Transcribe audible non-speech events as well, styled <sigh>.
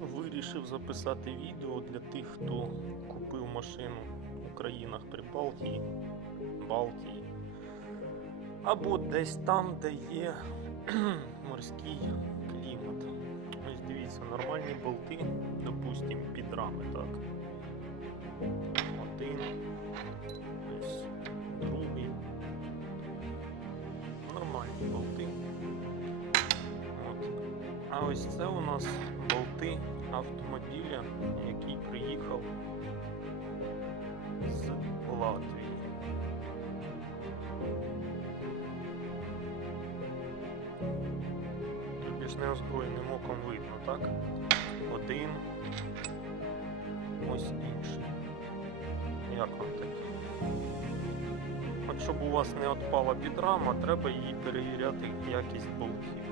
Вирішив записати відео для тих, хто купив машину у країнах Прибалтії, Балтії. Або десь там, де є <clears throat> морський клімат. Ось дивіться, нормальні болти, допустимо, під рами, так. Один, ось другий. Нормальні болти. От. А ось це у нас болти автомобіля, який приїхав з Латвії. Ж неозброєним оком видно, так? Один, ось інший. Як вам таке? От щоб у вас не відпала підрама, треба її перевіряти якість болтів.